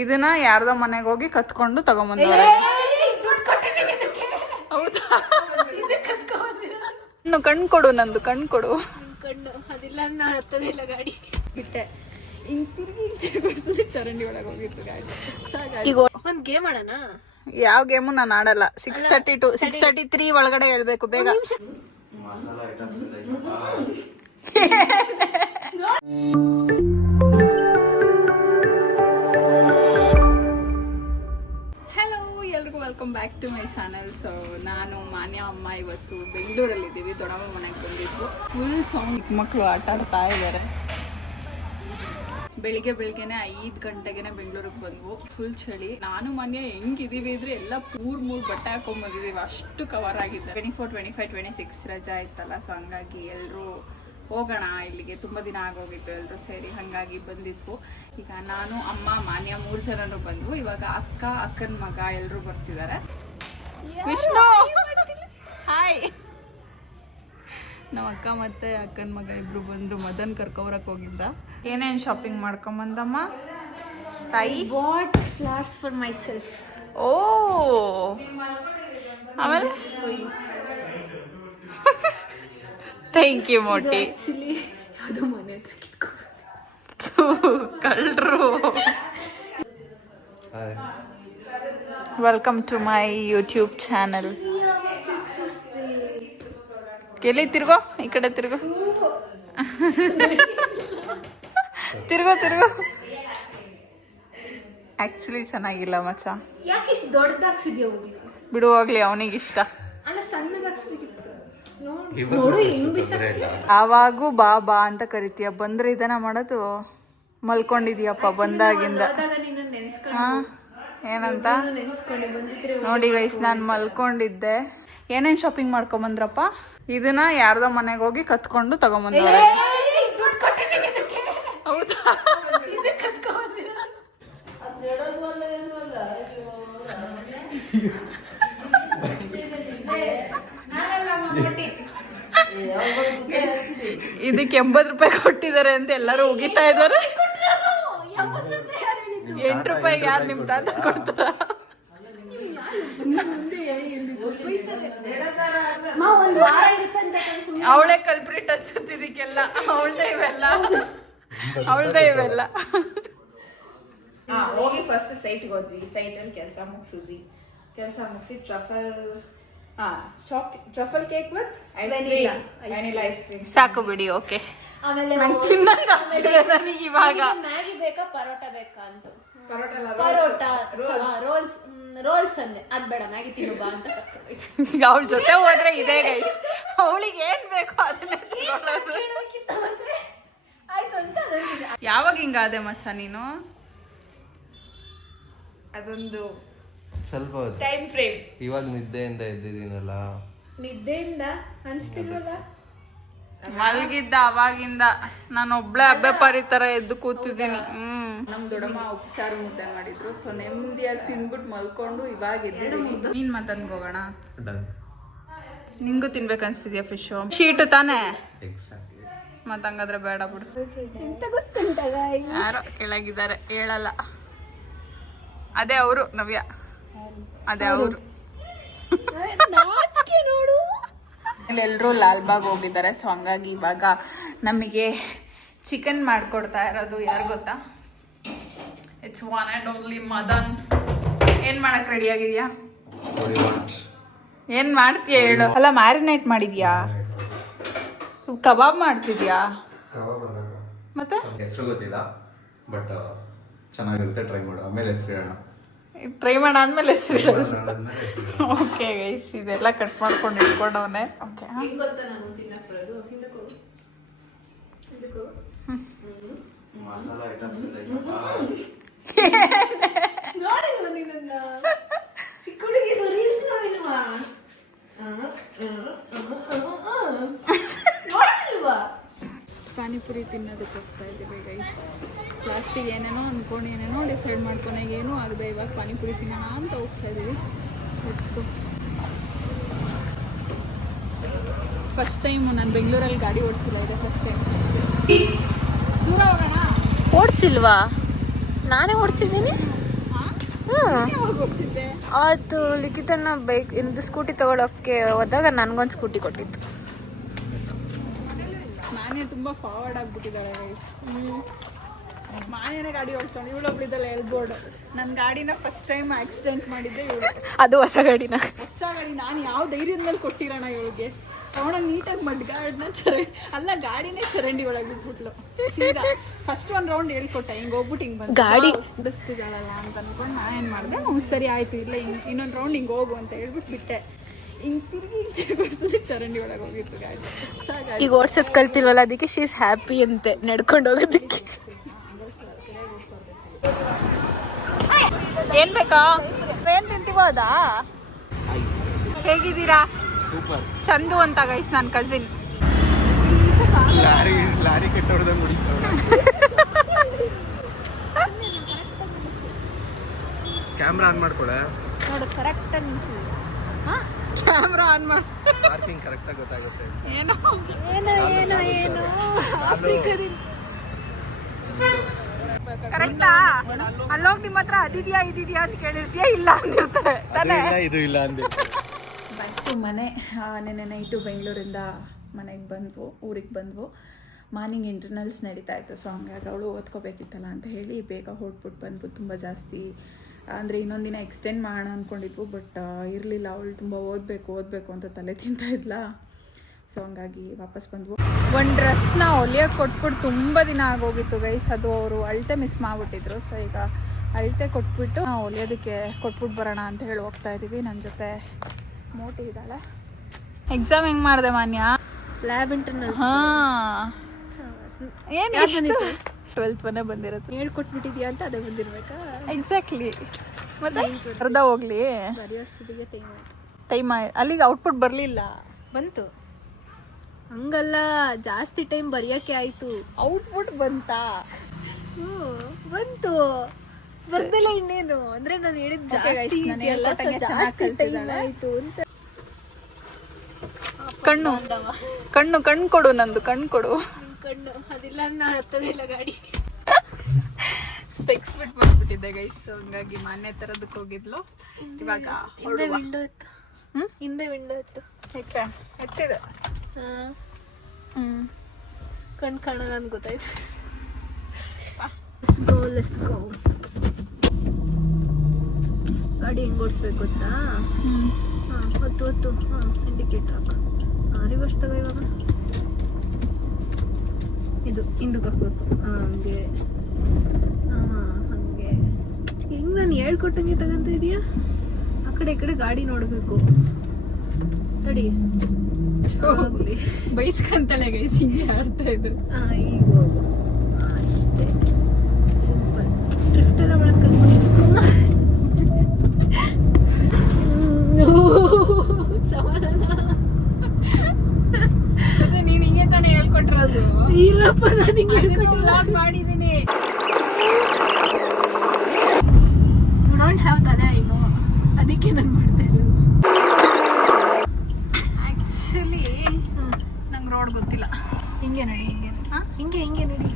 ಇದನ್ನ ಯಾರ್ದೋ ಮನೆಗೆ ಹೋಗಿ ಕತ್ಕೊಂಡು ತಗೊಂಬಂದವ್ರೆ. ಹೌದಾ? ಇನ್ನು ಕಣ್ ಕೊಡು, ನಂದು ಕಣ್ ಕೊಡು. ಕಣ್ಣು ಅದಿಲ್ಲ, ನಾನು ಹತ್ತದಿಲ್ಲ ಗಾಡಿ ಬಿಟ್ಟೆ. ಹಿಂಗ್ ತಿರುಗಿ ಚರಂಡಿ ಒಳಗೆ ಹೋಗಿತ್ತು ಗಾಡಿ. ಈಗ ಒಂದ್ ಗೇಮ್ ಆಡೋಣ. ಯಾವ ಗೇಮು ನಾನು ಆಡಲ್ಲ. 6:30 to 6:33 ಒಳಗಡೆ ಹೇಳ್ಬೇಕು ಬೇಗ. ಹಲೋ, ಎಲ್ರಿಗೂ welcome back to my channel. So ನಾನು ಮಾನ್ಯ ಅಮ್ಮ ಇವತ್ತು ಬೆಂಗಳೂರಲ್ಲಿದ್ದೀವಿ. ದೊಡ್ಡಮ್ಮ ಮನೆಗೆ ಬಂದಿದ್ದು. ಫುಲ್ ಸೌಂಡ್, ಮಕ್ಕಳು ಆಟ ಆಡ್ತಾ ಇದ್ದಾರೆ. ಬೆಳಿಗ್ಗೆನೆ 5 ಗಂಟೆಗೆನೆ ಬೆಂಗಳೂರಿಗೆ ಬಂದ್ವು. ಫುಲ್ ಚಳಿ. ನಾನು ಮೊನ್ನೆ ಹೆಂಗಿದೀವಿ ಅಂದ್ರೆ ಎಲ್ಲ ಮೂರ್ ಬಟ್ಟೆ ಹಾಕೊಂಡ್ ಬಂದಿದೀವಿ, ಅಷ್ಟು ಕವರ್ ಆಗಿದೆ. 24, 25, 26 ರಜಾ ಇತ್ತಲ್ಲ, ಸೊ ಹಂಗಾಗಿ ಎಲ್ಲರೂ ಹೋಗೋಣ ಇಲ್ಲಿಗೆ, ತುಂಬಾ ದಿನ ಆಗೋಗಿತ್ತು ಎಲ್ಲರೂ ಸೇರಿ, ಹಂಗಾಗಿ ಬಂದಿದ್ವು. ಈಗ ನಾನು, ಅಮ್ಮ, ಮಾನ್ಯ 3 ಜನರು ಬಂದ್ವು. ಇವಾಗ ಅಕ್ಕನ ಮಗ ಎಲ್ಲರೂ ಬರ್ತಿದ್ದಾರೆ. ವಿಷ್ಣು ಹಾಯ್. ನಮ್ಮ ಅಕ್ಕ ಮತ್ತೆ ಅಕ್ಕನ ಮಗ ಇಬ್ರು ಬಂದ್ರು. ಮದನ್ ಕರ್ಕೊಬರಕ್ ಹೋಗಿದ್ದ. ಏನೇನ್ ಶಾಪಿಂಗ್ ಮಾಡ್ಕೊಂಬಂದಮ್ಮ ತಾಯಿ? Bought flowers for myself. ಓ, ಆಮೇಲೆ ಥ್ಯಾಂಕ್ ಯು ಮೋಟಿ. ಆಕ್ಚುಲಿ ಅದು ಮನೆ ಹತ್ರ ಕಿತ್ಕೊ ಕಳ್ರು. Welcome to my YouTube channel. ಎಲ್ಲಿ ತಿರ್ಗೋ, ಈ ಕಡೆ ತಿರ್ಗೋ, ತಿರ್ಗೋ. ಆಕ್ಚುಲಿ ಚೆನ್ನಾಗಿಲ್ಲ ಮಚ್ಚ. ಯಾಕೆ ಇಷ್ಟು ದೊಡ್ಡದಾಗ್ಸಿದ್ಯಾ? ಬಿಡು, ಹೋಗ್ಲಿ, ಅವನಿಗಿಷ್ಟ. ಅಲ್ಲ, ಸಣ್ಣದಾಗ್ಸ್ಬೇಕಿತ್ತು. ನೋಡು ಹೆಂಗ್ ಬಿಸಾಕ್ತಿಯ. ಆವಾಗೂ ಬಾ ಅಂತ ಕರಿತೀಯ. ಬಂದ್ರೆ ಇದನ್ನ ಮಾಡೋದು. ಮಲ್ಕೊಂಡಿದ್ಯಪ್ಪ ಬಂದಾಗಿಂದ. ಹಾ, ಏನಂತ ನೋಡಿ ಗೈಸ್, ನಾನು ಮಲ್ಕೊಂಡಿದ್ದೆ. ಏನೇನ್ ಶಾಪಿಂಗ್ ಮಾಡ್ಕೊಂಬಂದ್ರಪ್ಪ? ಇದನ್ನ ಯಾರ್ದೋ ಮನೆಗೆ ಹೋಗಿ ಕತ್ಕೊಂಡು ತಗೊಂಬಂದವ್ರೆ. ಹೌದಾ? ಇದಕ್ಕೆ 80 ರೂಪಾಯಿ ಕೊಟ್ಟಿದ್ದಾರೆ ಅಂತ ಎಲ್ಲರೂ ಉಗಿತಾ ಇದ್ದಾರೆ. 8 ರೂಪಾಯಿಗೆ ಯಾರು ನಿಮ್ ತಾತ ಕೊಡ್ತಾರ? ಅವಳೇ ಕಲ್ಪ್ರಿಟ್ ಅನ್ಸುತ್ತಿದ್ದಕ್ಕೆಲ್ಲ. ಅವಳದೇ ಇವೆಲ್ಲ. ಹೋಗಿ ಫಸ್ಟ್ ಸೈಟ್ಗೆ ಹೋದ್ವಿ. ಸೈಟಲ್ಲಿ ಕೆಲಸ ಮುಗಿಸಿದ್ವಿ. ಮುಗಿಸಿ truffle cake with vanilla ice cream. ಸಾಕು ಬಿಡಿ, ಓಕೆ. ಆಮೇಲೆ ಇವಾಗ ಮ್ಯಾಗಿ ಬೇಕಾ ಪರೋಟ ಬೇಕಾ ಅಂತ. ಪರೋಟ ರೋಲ್ಸ್ ಅಂದೆ. ಅದ್ ಬೇಡ, ಮ್ಯಾಗಿ ತಿನ್ನು ಬಾ ಅಂತ ಅವಳ ಜೊತೆ ಹೋದ್ರೆ ಇದೆ ಗೈಸ್. ಅವಳಿಗೆ ಏನ್ ಬೇಕೋ ಅದನ್ನೇ ಆಯ್ತು ಅಂತ. ಯಾವಾಗ ಹಿಂಗಾದೆ ಮಚ್ಚ ನೀನು? ಅದೊಂದು ಸ್ವಲ್ಪ ಟೈಮ್ ಫ್ರೇಮ್. ಇವಾಗ ನಿದ್ದೆಯಿಂದ ಎದ್ದಿದ್ದೀನಲ್ಲ, ನಿದ್ದೆಯಿಂದ ಅನ್ಸ್ತಿಲ್ವಲ್ಲ? ಮಲ್ಗಿದ್ದ ಅವಾಗಿಂದ ನಾನು ಒಬ್ಳೆ ಹಬ್ಬೆ ಪರಿ ತರ ಎದ್ದು ಕೂತಿದ್ದೀನಿ. ನಮ್ ದೊಡ್ಡಮ್ಮ ಉಪ್ಸಾರು ಮುದ್ದೆ ಮಾಡಿದ್ರು. ಸೊ ನೆಮ್ಮದಿಯಾಗಿ ತಿನ್ಬಿಟ್ಟು ಮಲ್ಕೊಂಡು ಇವಾಗ ಎದ್ದಿದ್ದೀನಿ. ನೀನ್ ಮತ್ತನ್ಗೆ ಹೋಗೋಣ. ನಿಂಗೂ ತಿನ್ಬೇಕನ್ಸ್ತಿದ್ಯಾ ಫಿಶ್? ಶೀಟು ತಾನೇ? ಮತ್ತ ಹಂಗಾದ್ರೆ ಬೇಡ ಬಿಡು. ಯಾರೋ ಕೆಳಗಿದ್ದಾರೆ, ಹೇಳಲ್ಲ. ಅದೇ ಅವರು, ನವ್ಯ. ಅದೇ ಅವರು. ನೋಡು, ಎಲ್ಲರೂ ಲಾಲ್ಬಾಗ್ ಹೋಗಿದ್ದಾರೆ. ಸೊ ಹಂಗಾಗಿ ಇವಾಗ ನಮಗೆ ಚಿಕನ್ ಮಾಡ್ಕೊಡ್ತಾ ಇರೋದು ಯಾರು ಗೊತ್ತಾ? It's one and only Madan. ಏನ್ ಮಾಡಕ್ ರೆಡಿ ಆಗಿದ್ಯಾ? ಏನ್ ಮಾಡ್ತೀಯ ಹೇಳು? ಅಲ್ಲ, ಮ್ಯಾರಿನೇಟ್ ಮಾಡಿದ್ಯಾ? ಕಬಾಬ್ ಮಾಡ್ತಿದ್ಯಾ? ಮತ್ತೆ ಹೆಸರು ಗೊತ್ತಿಲ್ಲ, ಬಟ್ ಚೆನ್ನಾಗಿರುತ್ತೆ. ಟ್ರೈ ಮಾಡು, ಆಮೇಲೆ ಹೆಸರು ಹೇಳೋಣ. ಟ್ರೈ ಮಾಡಾದ್ಮೇಲೆ ಹೆಸರು. ಓಕೆ ಗೈಸ್, ಇದೆಲ್ಲ ಕಟ್ ಮಾಡ್ಕೊಂಡು ಇಟ್ಕೊಂಡವನೆ. ಓಕೆ, ಮಸಾಲಾ ಐಟಮ್ಸ್ ನೋಡಿಲ್ವ ನೀನನ್ನ? ಚಿಕ್ಕ ಹುಡುಗಿರು ರೀಲ್ಸ್ ನೋಡಿಲ್ವಾ? ನೋಡಿಲ್ವಾ? ಪಾನಿಪುರಿ ತಿನ್ನೋದಕ್ಕೆ ಹೋಗ್ತಾ ಇದ್ದೀವಿ ಗೈಸ್. ಲಾಸ್ಟಿಗೆ ಏನೇನೋ ಅಂದ್ಕೊಂಡು ಏನೇನೋ ಡಿಸೈಡ್ ಮಾಡ್ಕೊಂಡು ಏನೂ ಆಗದೆ ಇವಾಗ ಪಾನಿಪುರಿ ತಿನ್ನೋಣ ಅಂತ ಹೋಗ್ತಾ ಇದ್ದೀವಿ. ಫಸ್ಟ್ ಟೈಮು ನಾನು ಬೆಂಗಳೂರಲ್ಲಿ ಗಾಡಿ ಓಡಿಸಿಲ್ಲ, ಇದೆ ಫಸ್ಟ್ ಟೈಮ್. ದೂರ ಹೋಗೋಣ. ಓಡಿಸಿಲ್ವಾ? ನಾನೇ ಓಡಿಸಿದ್ದೀನಿ. ಹೋಗ್ತಿದ್ದೆ ಆಯ್ತು ಲಿಖಿತಣ್ಣ ಬೈಕ್ ಇದು ಸ್ಕೂಟಿ ತಗೊಳಕ್ಕೆ ಹೋದಾಗ ನನ್ಗೊಂದು ಸ್ಕೂಟಿ ಕೊಟ್ಟಿತ್ತು. ನಾನೇ ತುಂಬಾ ಫಾರ್ವರ್ಡ್ ಆಗ್ಬಿಟ್ಟಿದ್ದಾಳೆ ಗೈಸ್. ಮಾನೇನೆ ಗಾಡಿ ಓಡಿಸೋಣ, ಇವಳೊಬ್ಳಿದ್ದಲ್ಲ ಎಲ್ಬೋರ್ಡ್. ನನ್ನ ಗಾಡಿನ ಫಸ್ಟ್ ಟೈಮ್ ಆಕ್ಸಿಡೆಂಟ್ ಮಾಡಿದ್ದೆ ಇವಳು. ಅದು ಹೊಸ ಗಾಡಿನ. ಹೊಸ ಗಾಡಿ ನಾನು ಯಾವ ಧೈರ್ಯದ ಮೇಲೆ ಕೊಟ್ಟಿರೋಣ ಇವಳಿಗೆ. ಅವಳ ನೀಟಾಗಿ ಮಡ್ಗಾಡ್ನ ಅಲ್ಲ ಗಾಡಿನೇ ಚರಂಡಿ ಒಳಗೆ ಬಿಟ್ಬಿಟ್ಲು ಸೀದಾ. ಫಸ್ಟ್ ಒಂದು ರೌಂಡ್ ಹೇಳ್ಕೊಟ್ಟೆ, ಹಿಂಗೆ ಹೋಗ್ಬಿಟ್ಟು ಹಿಂಗೆ ಬಂದು ಗಾಡಿ ಬಿಡಿಸ್ತಿದ್ದಾಳಲ್ಲ ಅಂತ ಅನ್ಕೊಂಡು ನಾನೇನು ಮಾಡಿದೆ, ಸರಿ ಆಯಿತು ಇಲ್ಲ ಇನ್ನೊಂದು ರೌಂಡ್ ಹಿಂಗೆ ಹೋಗು ಅಂತ ಹೇಳ್ಬಿಟ್ಟು ಬಿಟ್ಟೆ. ಹಿಂಗೆ ತಿರುಗಿ ಚರಂಡಿ ಒಳಗೆ ಹೋಗಿತ್ತು ಗಾಡಿ. ಹೊಸ ಗಾಡಿ ಈಗ ಓಡ್ಸೋದು ಕಲ್ತಿಲ್ವಲ್ಲ, ಅದಕ್ಕೆ ಶೀ ಇಸ್ ಹ್ಯಾಪಿ ಅಂತೆ ನಡ್ಕೊಂಡು ಹೋಗೋದಕ್ಕೆ. ಏನ್ ಬೇಕಾ? ಏನ್ ತಿಂತೀಬೋದಾ? ಹೇಗಿದ್ದೀರಾ? ಚಂದು ಅಂತ ಗೈಸ್ ನನ್ನ ಕಸಿನ್. ಲಾರಿ ಕೆಟ್ಟೋಡ್ದಂಗೆ ಕ್ಯಾಮ್ರಾ ಆನ್ ಮಾಡ್ಕೊಳೆ. ನೋಡು ಕರೆಕ್ಟಾಗಿ ನಿಲ್ಸಿದೆ. ಕ್ಯಾಮ್ರಾ ಆನ್ ಮಾಡಿ ಪಾರ್ಕಿಂಗ್ ಕರೆಕ್ಟಾಗಿ ಗೊತ್ತಾಗುತ್ತೆ. ಏನೋ ಏನೋ ಏನೋ ಏನೋ ಆಫ್ರಿಕಾದಿಂದ ಕರೆಕ್ಟಾ? ಅಲ್ಲೋಗಿ ನಿಮ್ಮ ಹತ್ರ ಅದಿದ್ಯಾ ಇದಿದ್ಯಾ ಅಂತ ಕೇಳಿರ್ತೀಯಾ? ಇಲ್ಲ ಅಂದಿರ್ತಾರೆ ತಾನೇ. ಇದು ಇಲ್ಲ ಅಂದೆ. ಮನೆ ನೆನ್ನೆ ನೈಟು ಬೆಂಗಳೂರಿಂದ ಮನೆಗೆ ಬಂದ್ವು, ಊರಿಗೆ ಬಂದ್ವು. ಮಾರ್ನಿಂಗ್ ಇಂಟರ್ನಲ್ಸ್ ನಡೀತಾ ಇತ್ತು. ಸೊ ಹಂಗಾಗಿ ಅವಳು ಓದ್ಕೋಬೇಕಿತ್ತಲ್ಲ ಅಂತ ಹೇಳಿ ಬೇಗ ಹೊರಟ್ಬಿಟ್ಟು ಬಂದ್ವು. ತುಂಬ ಜಾಸ್ತಿ ಅಂದರೆ ಇನ್ನೊಂದು ದಿನ ಎಕ್ಸ್ಟೆಂಡ್ ಮಾಡೋಣ ಅಂದ್ಕೊಂಡಿದ್ವು, ಬಟ್ ಇರಲಿಲ್ಲ. ಅವಳು ತುಂಬ ಓದಬೇಕು ಅಂತ ತಲೆ ತಿಂತಾ ಇದ್ಲ. ಸೊ ಹಂಗಾಗಿ ವಾಪಸ್ ಬಂದ್ವು. ಒಂದು ಡ್ರೆಸ್ನ ಹೊಲಿಯೋಕ್ಕೆ ಕೊಟ್ಬಿಟ್ಟು ತುಂಬ ದಿನ ಆಗೋಗಿತ್ತು ಗೈಸ್. ಅದು ಅವರು ಅಳತೆ ಮಿಸ್ ಮಾಡಿಬಿಟ್ಟಿದ್ರು. ಸೊ ಈಗ ಅಳತೆ ಕೊಟ್ಬಿಟ್ಟು ಹೊಲಿಯೋದಕ್ಕೆ ಕೊಟ್ಬಿಟ್ಟು ಬರೋಣ ಅಂತ ಹೇಳಿ ಹೋಗ್ತಾ ಇದ್ದೀವಿ. ನನ್ನ ಜೊತೆ ಮೋಟಿ ಇದ್ದಾಳೆ. ಎಕ್ಸಾಮ್ ಹೆಂಗೆ ಮಾಡಿದೆ ಮಾನ್ಯ? Lab internal. ಹಾಂ, ಏನು 12th ಮನೆ ಬಂದಿರುತ್ತೆ. ಹೇಳ್ಕೊಟ್ಬಿಟ್ಟಿದ್ಯಾ ಅಂತ ಅದೇ ಬಂದಿರ್ಬೇಕಾ? ಎಕ್ಸಾಕ್ಟ್ಲಿ. ಮತ್ತೆ ಅರ್ಧ ಹೋಗ್ಲಿ ಬರೆಯೋಷ್ಟೊತ್ತಿಗೆ ಟೈಮ್ ಆಯ್ತು. ಟೈಮ್ ಅಲ್ಲಿಗೆ ಔಟ್ಪುಟ್ ಬರಲಿಲ್ಲ. ಬಂತು ಹಂಗಲ್ಲ, ಜಾಸ್ತಿ ಟೈಮ್ ಬರೆಯೋಕ್ಕೆ ಆಯ್ತು. ಔಟ್ಪುಟ್ ಬಂತಾ? ಬಂತು, ಬರ್ದಿಲ್ಲ ಇನ್ನೇನು. ಅಂದ್ರೆ ನಾನು ಹೇಳಿದ್ ಜಾಸ್ತಿ ಇದೆಯಲ್ಲ, so ಜಾಸ್ತಿ time ಆಯ್ತು ಅಂತ. ಕಣ್ಣು ಕಣ್ಣು ಕಣ್ಣು ಕೊಡು, ನಂದು ಕಣ್ಣು ಕೊಡು. ಕಣ್ಣು ಅದಿಲ್ಲ ನಾನು ಹತ್ತದಿಲ್ಲ ಗಾಡಿ. ಸ್ಪೆಕ್ಸ್ ಬಿಟ್ಟು ಬಂದ್ಬಿಟ್ಟಿದ್ದೆ ಗೈಸ್. ಹಂಗಾಗಿ ಮೊನ್ನೆ ತರದಕ್ಕೆ ಹೋಗಿದ್ಲು. ಇವಾಗ ಹಿಂದೆ ವಿಂಡೋ ಇತ್ತು. ಹಿಂದೆ ವಿಂಡೋ ಇತ್ತು. ಏಕೆ ಎತ್ತಿದೆ? ಕಣ್ಣು ಕಾಣೋಣ ಅಂತ ಗೊತ್ತಾಯ್ತು. Let's go. ಗಾಡಿ ಹೆಂಗೆ ಓಡಿಸ್ಬೇಕು ಗೊತ್ತಾ? ಹಾಂ, ಹೊತ್ತು ಹಾಂ, ಇಂಡಿಕೇಟರ್ ಹಾಕು. ಹಾಂ, ರಿವರ್ಸ್ ತಗೋ. ಇವಾಗ ಇದು ಹಿಂದಕ್ಕೆ ಹಾಕ್ಬೇಕು. ಹಂಗೆ ಹಾಗೆ ಹೆಂಗೆ ನಾನು ಹೇಳ್ಕೊಟ್ಟಂಗೆ ತಗೊಂತ ಇದೆಯಾ? ಆ ಕಡೆ ಈ ಕಡೆ ಗಾಡಿ ನೋಡಬೇಕು. ತಡಿ ಹೋಗ್ಲಿ. ಬೈಸ್ಕಂತಳೆ ಗೈಸ್, ಹಿಂಗೆ ಆಡ್ತಾ ಇದ್ರು. ಹಾಂ, ಈಗ ಹೋಗು ಅಷ್ಟೇ. ಸಿಂಪಲ್. ಡ್ರಿಫ್ಟ್ ಎಲ್ಲ ಒಳಗೆ ಕಲ್ತ್ಕೊಂಡಿದ್ದು ಸಮಾಧಾನ. ಮತ್ತೆ ನೀನು ಹಿಂಗೆ ತಾನೇ ಹೇಳ್ಕೊಟ್ಟಿರೋದು? ಇಲ್ಲಪ್ಪ, ನಾನು ಹಿಂಗೆ ಹೇಳ್ಕೊಟ್ಟಿಲ್ಲ. ಮಾಡಿದ್ದೀನಿ. ಯು ಡೋಂಟ್ ಹ್ಯಾವ್ ತಲೆ ಇನ್ನು, ಅದಕ್ಕೆ ನಾನು ಮಾಡ್ತಾ ಇರೋದು. ಆ್ಯಕ್ಚುಲಿ ನಂಗೆ ರೋಡ್ ಗೊತ್ತಿಲ್ಲ. ಹಿಂಗೆ ನಡಿ, ಹಿಂಗೆ ಹಾಂ, ಹಿಂಗೆ ನಡಿ.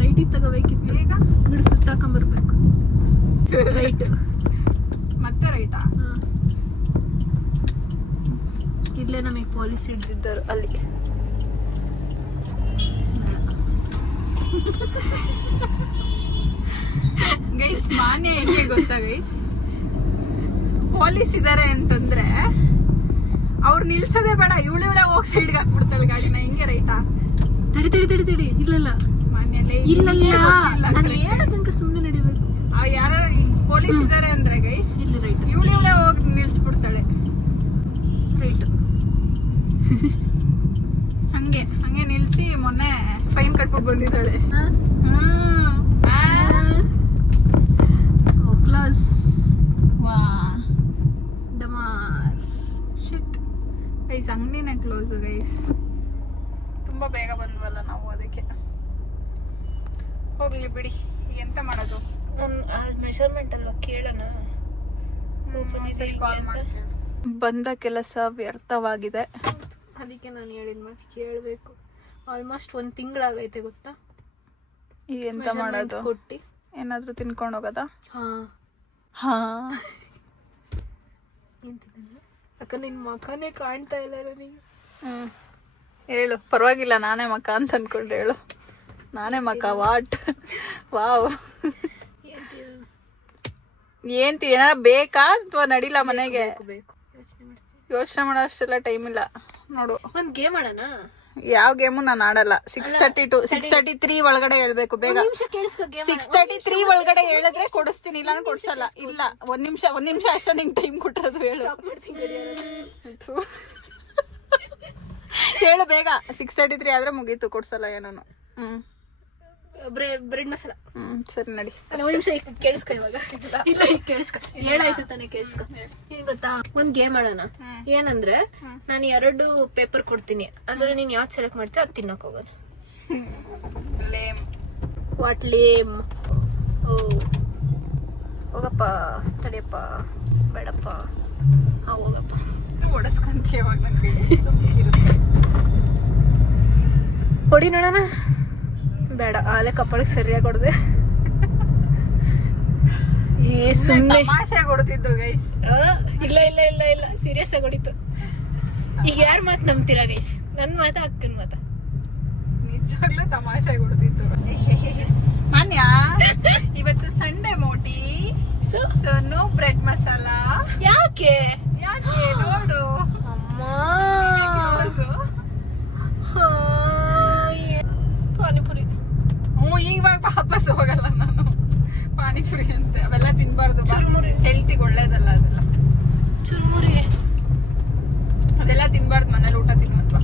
ರೈಟಿಗೆ ತಗೋಬೇಕಿತ್ತು. ಈಗ ಬಿಡು, ಸುತ್ತಾಕೊಂಬರ್ಬೇಕು. ರೈಟ್ ಮತ್ತೆ ರೈಟಾ? ಇಲ್ಲೇ ನಮಗೆ ಪೊಲೀಸ್ ಹಿಡ್ದಿದ್ದರು ಅಲ್ಲಿ. ಗೈಸ್ ಮಾನ್ಯ ಹೆಂಗೆ ಗೊತ್ತಾ ಗೈಸ್? ಪೊಲೀಸ್ ಇದಾರೆ ಅಂತಂದ್ರೆ ಅವ್ರು ನಿಲ್ಸೋದೇ ಬೇಡ, ಇವಳೆ ಹೋಗಿ ಸೈಡ್ಗೆ ಹಾಕ್ಬಿಡ್ತಾಳೆ ಗಾಡಿನ. ಹಿಂಗೆ ರೈಟಾ? ತಡಿ. ಇಲ್ಲಲ್ಲ ಮಾನ್ಯಲೇ ಇಲ್ಲ, ನಾನು ಹೇಳೋ ತನಕ ಸುಮ್ಮನೆ ನಡಿಬೇಕು. ಯಾರು ಪೊಲೀಸ್ ಇದಾರೆ ಅಂದ್ರೆ ಗೈಸ್ ಇಲ್ಲಿ ರೈಟ್, ಇವಳೆ ಹೋಗಿ ನಿಲ್ಸ್ಬಿಡ್ತಾಳೆ. ರೈಟ್. ಹಂಗೆ ನಿಲ್ಸಿ ಮೊನ್ನೆ ಫೈನ್ ಕಟ್ಬಿಟ್ಟು ಬಂದಿದ್ದಾಳೆ. ಕ್ಲಾಸ್ ವಾ ಡಮಾರ್. ಶಿಟ್ ಗೈಸ್, ಅಂಗಡಿನೇ ಕ್ಲೋಸ್ ಗೈಸ್. ತುಂಬ ಬೇಗ ಬಂದ್ವಲ್ಲ ನಾವು, ಅದಕ್ಕೆ. ಹೋಗ್ಲಿ ಬಿಡಿ, ಎಂತ ಮಾಡೋದು? ಮೆಷರ್ಮೆಂಟ್ ಅಲ್ವಾ, ಕೇಳೋಣ. ಸರಿ, ಕಾಲ್ ಮಾಡ್ತೀನಿ. ಬಂದ ಕೆಲಸ ವ್ಯರ್ಥವಾಗಿದೆ. ಅದಕ್ಕೆ ನಾನು ಹೇಳಿದ ಮಾತು ಕೇಳಬೇಕು. ಆಲ್ಮೋಸ್ಟ್ 1 ತಿಂಗಳಾಗೈತೆ ಗೊತ್ತಾ. ಈಗ ಎಂತ ಮಾಡೋದು? ಕೊಟ್ಟು ಏನಾದರೂ ತಿನ್ಕೊಂಡು ಹೋಗೋದಾ? ಹಾಂ, ಹಾ ಅಕ್ಕ ನಿನ್ ಮಖನೇ ಕಾಣ್ತಾ ಇಲ್ಲ ನನಗೆ. ಹೇಳು, ಪರವಾಗಿಲ್ಲ, ನಾನೇ ಮಕ ಅಂತ ಅನ್ಕೊಂಡು ಹೇಳು. ನಾನೇ ಮಕ. ವಾಟ್? ವಾವ್. ಏಂತಿ ಏನಾರ ಬೇಕಾ ಅಥವಾ ನಡಿಲ್ಲ ಮನೆಗೆ? ಬೇಕು ಯೋಚನೆ ಮಾಡ್ತೀನಿ. ಯೋಚನೆ ಮಾಡೋ ಅಷ್ಟೆಲ್ಲ ಟೈಮ್ ಇಲ್ಲ ನೋಡು. ಒಂದ್ ಗೇಮ್ ಆಡೋಣ. ಯಾವ ಗೇಮು ನಾನು ಆಡಲ್ಲ. 6:32 6:33 ಒಳಗಡೆ ಹೇಳ್ಬೇಕು ಬೇಗ. ನಿಮಿಷ ಕೇಳಿಸ್ಕೊ. ಗೇಮ್ 6:33 ಒಳಗಡೆ ಹೇಳಿದ್ರೆ ಕೊಡಿಸ್ತೀನಿ, ಇಲ್ಲ ಕೊಡ್ಸಲ್ಲ. ಇಲ್ಲ, ಒಂದ್ ನಿಮಿಷ ಅಷ್ಟೇ ನಿಂಗೆ ಟೈಮ್ ಕೊಟ್ಟಿರೋದು. ಹೇಳು ಥು. ಹೇಳು ಬೇಗ. 6:33 ಆದ್ರೆ ಮುಗೀತು, ಕೊಡ್ಸಲ್ಲ ಏನೋನು. ಬ್ರೆಡ್ ಮಸಾಲ. ಸರಿ ನಡಿ. ಒಂದ್ ನಿಮಿಷ ಕೇಳಿಸ್ಕೊ ಇವಾಗ. ಇಲ್ಲ ಈಗ ಕೇಳಿಸ್ಕೊ. ಹೇಳಾಯ್ತು ತಾನೇ, ಕೇಳಿಸ್ಕೊ. ಏನ್ ಗೊತ್ತಾ, ಒಂದ್ ಗೇಮ್ ಆಡೋಣ. ಏನಂದ್ರೆ ನಾನು 2 ಪೇಪರ್ ಕೊಡ್ತೀನಿ, ಅದ್ರಲ್ಲಿ ನೀನ್ ಯಾವ್ದು ಸೆಲೆಕ್ಟ್ ಮಾಡ್ತೀಯ ಅದ್ ತಿನ್ನಕ್ ಹೋಗೋಣ. ಲೇಮ್. ವಾಟ್ ಲೇಮ್? ಓ ಹೋಗಪ್ಪ, ತಡಿಯಪ್ಪ, ಬೇಡಪ್ಪ. ಹಾ ಹೋಗಪ್ಪ. ಓಡಿಸ್ಕೊಂತೀಯ ಅವಾಗ ನಂಗೆ. ಹೊಡಿ ನೋಡೋಣ. ಬೇಡ, ಆಲೆ ಕಪ್ಪಳಿಗೆ ಸರಿಯಾಗಿ ಹೊಡೆದೆ. ಸುಮ್ಮನೆ ತಮಾಷೆ ಕೊಡ್ತಿದ್ದು ಗೈಸ್. ಇಲ್ಲ ಇಲ್ಲ ಇಲ್ಲ ಇಲ್ಲ, ಸೀರಿಯಸ್ ಆಗಿ ಹೊಡಿತು. ಈಗ ಯಾರ ಮಾತು ನಂಬ್ತೀರಾ ಗೈಸ್? ನನ್ ಮಾತಾ ಅಕ್ಕನ ಮಾತಾ? ನಿಜವಾಗ್ಲೂ ತಮಾಷೆ ಕೊಡ್ತಿದ್ದು. ಮಾನ್ಯ, ಇವತ್ತು ಸಂಡೇ ಮೋಟಿ, ಸೊ ನೋ ಬ್ರೆಡ್ ಮಸಾಲ. ಯಾಕೆ ನೋಡು ಅಮ್ಮ. ಪಾನಿಪುರಿ. ಇವಾಗ ವಾಪಸ್ ಹೋಗಲ್ಲ ನಾನು. ಪಾನಿಪುರಿ ಅಂತೆ ಅವೆಲ್ಲ ತಿನ್ಬಾರ್ದು, ಹೆಲ್ತಿಗೆ ಒಳ್ಳೇದಲ್ಲ ಅದೆಲ್ಲ. ಚುರುಮುರಿ ಅದೆಲ್ಲ ತಿನ್ಬಾರ್ದು, ಮನೇಲಿ ಊಟ ತಿನ್ನುವ.